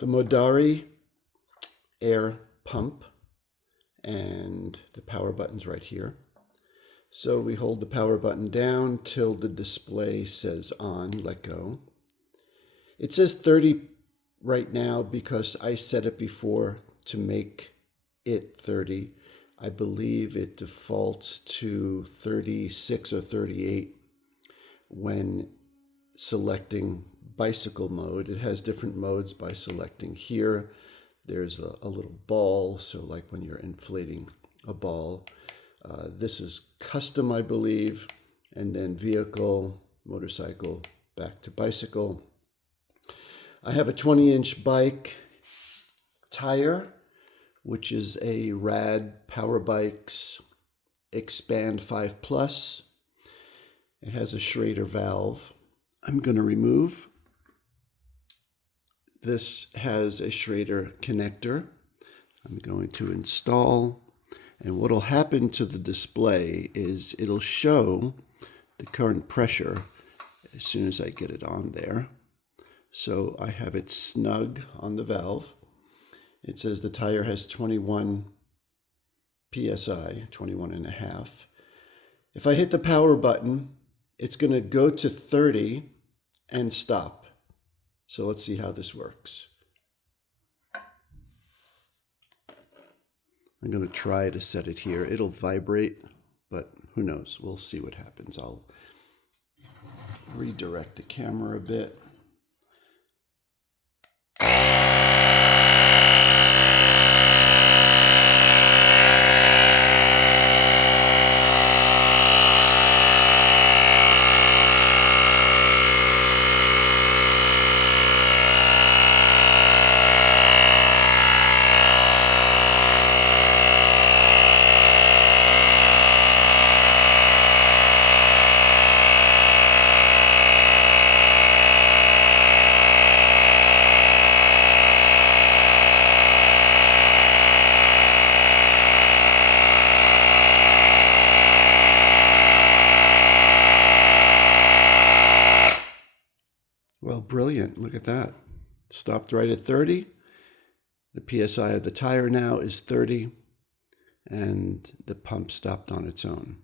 the modari air pump, and the power button's right here. So we hold the power button down till the display says on, let go. It says 30 right now because I set it before to make it 30. I believe it defaults to 36 or 38 when selecting bicycle mode. It has different modes by selecting here. There's a little ball, so like when you're inflating a ball. This is custom, I believe, and then vehicle, motorcycle, back to bicycle. I have a 20-inch bike tire, which is a Rad Power Bikes Expand 5 Plus. It has a Schrader valve. I'm going to remove. This has a Schrader connector. I'm going to install. And what will happen to the display is it'll show the current pressure as soon as I get it on there. So I have it snug on the valve. It says the tire has 21 PSI, 21 and a half. If I hit the power button, it's going to go to 30 and stop. So let's see how this works. I'm going to try to set it here. It'll vibrate, but who knows? We'll see what happens. I'll redirect the camera a bit. Well, brilliant. Look at that. Stopped right at 30. The PSI of the tire now is 30, and the pump stopped on its own.